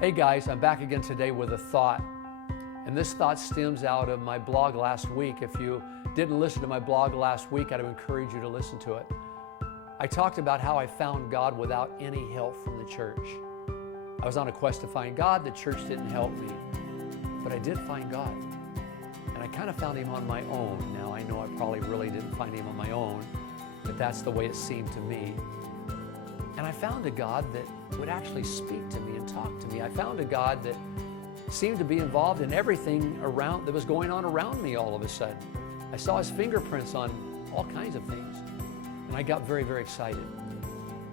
Hey guys, I'm back again today with a thought. And this thought stems out of my blog last week. If you didn't listen to my blog last week, I'd encourage you to listen to it. I talked about how I found God without any help from the church. I was on a quest to find God. The church didn't help me, but I did find God. And I kind of found Him on my own. Now, I know I probably really didn't find Him on my own, but that's the way it seemed to me. And I found a God that would actually speak to me and talk to me. I found a God that seemed to be involved in everything around that was going on around me all of a sudden. I saw His fingerprints on all kinds of things. And I got very, very excited.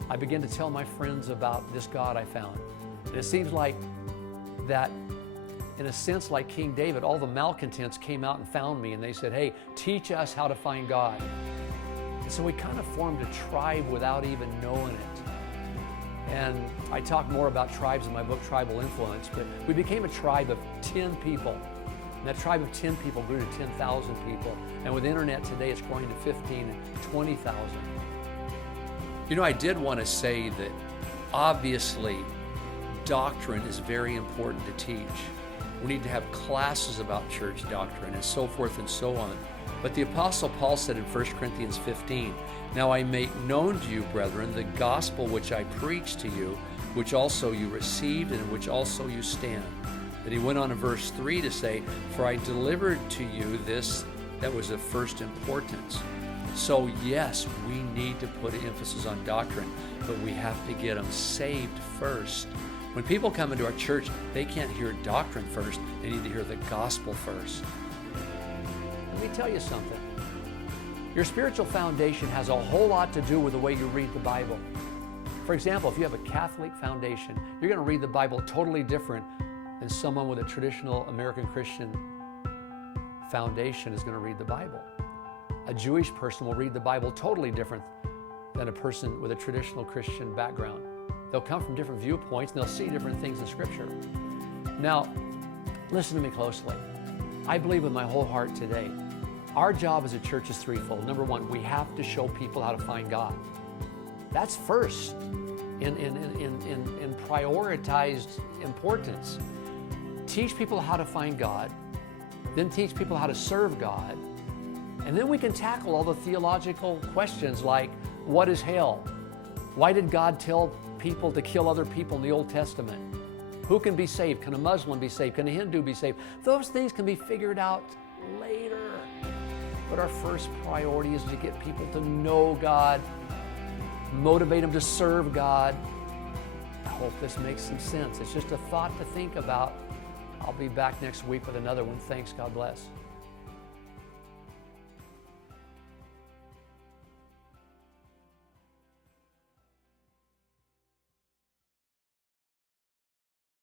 I began to tell my friends about this God I found. And it seems like that, in a sense, like King David, all the malcontents came out and found me and they said, hey, teach us how to find God. And so we kind of formed a tribe without even knowing it. And I talk more about tribes in my book, Tribal Influence, but we became a tribe of 10 people. And that tribe of 10 people grew to 10,000 people. And with the internet today, it's growing to 15 and 20,000. You know, I did want to say that obviously doctrine is very important to teach. We need to have classes about church doctrine and so forth and so on. But the Apostle Paul said in 1 Corinthians 15, now I make known to you, brethren, the gospel which I preached to you, which also you received and in which also you stand. Then he went on in verse 3 to say, for I delivered to you this that was of first importance. So yes, we need to put emphasis on doctrine, but we have to get them saved first. When people come into our church, they can't hear doctrine first. They need to hear the gospel first. Let me tell you something. Your spiritual foundation has a whole lot to do with the way you read the Bible. For example, if you have a Catholic foundation, you're going to read the Bible totally different than someone with a traditional American Christian foundation is going to read the Bible. A Jewish person will read the Bible totally different than a person with a traditional Christian background. They'll come from different viewpoints and they'll see different things in Scripture. Now, listen to me closely. I believe with my whole heart today, our job as a church is threefold. Number one, we have to show people how to find God. That's first in prioritized importance. Teach people how to find God, then teach people how to serve God, and then we can tackle all the theological questions like, what is hell? Why did God tell people to kill other people in the Old Testament? Who can be saved? Can a Muslim be saved? Can a Hindu be saved? Those things can be figured out later. But our first priority is to get people to know God, motivate them to serve God. I hope this makes some sense. It's just a thought to think about. I'll be back next week with another one. Thanks. God bless.